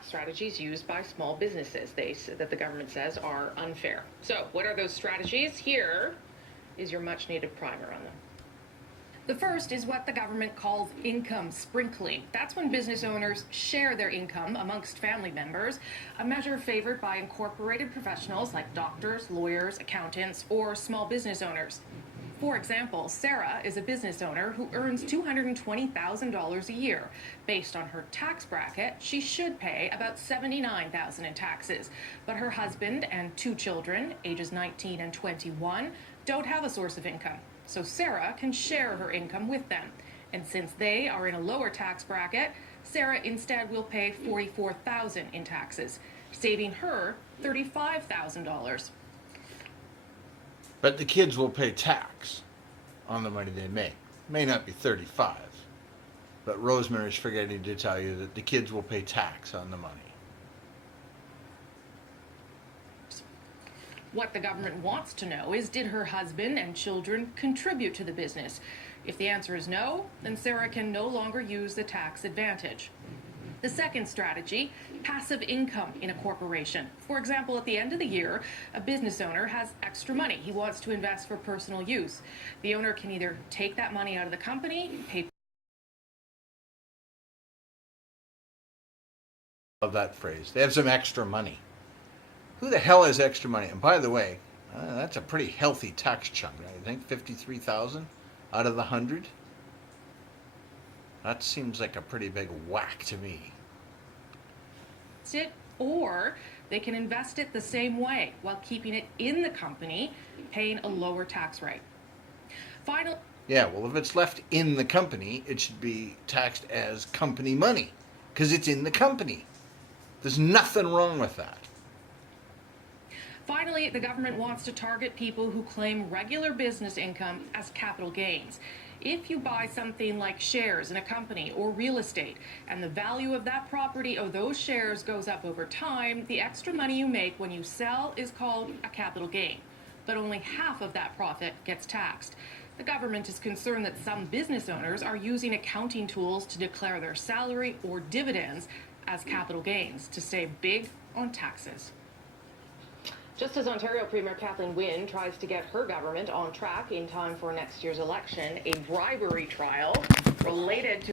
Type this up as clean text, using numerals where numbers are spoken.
tax strategies used by small businesses that the government says are unfair. So what are those strategies? Here is your much needed primer on them. The first is what the government calls income sprinkling. That's when business owners share their income amongst family members, a measure favored by incorporated professionals like doctors, lawyers, accountants, or small business owners. For example, Sarah is a business owner who earns $220,000 a year. Based on her tax bracket, she should pay about $79,000 in taxes. But her husband and 2 children, ages 19 and 21, don't have a source of income. So Sarah can share her income with them. And since they are in a lower tax bracket, Sarah instead will pay $44,000 in taxes, saving her $35,000. But the kids will pay tax on the money they make. May not be 35, but Rosemary's forgetting to tell you that the kids will pay tax on the money. What the government wants to know is, did her husband and children contribute to the business? If the answer is no, then Sarah can no longer use the tax advantage. The second strategy, passive income in a corporation. For example, at the end of the year, a business owner has extra money he wants to invest for personal use. The owner can either take that money out of the company, pay. Love that phrase. They have some extra money. Who the hell has extra money? And by the way, that's a pretty healthy tax chunk. I think 53,000 out of the 100. That seems like a pretty big whack to me. Or they can invest it the same way while keeping it in the company, paying a lower tax rate. Finally, yeah, well, if it's left in the company, it should be taxed as company money because it's in the company. There's nothing wrong with that. Finally, the government wants to target people who claim regular business income as capital gains. If you buy something like shares in a company or real estate, and the value of that property or those shares goes up over time, the extra money you make when you sell is called a capital gain. But only half of that profit gets taxed. The government is concerned that some business owners are using accounting tools to declare their salary or dividends as capital gains to save big on taxes. Just as Ontario Premier Kathleen Wynne tries to get her government on track in time for next year's election, a bribery trial related to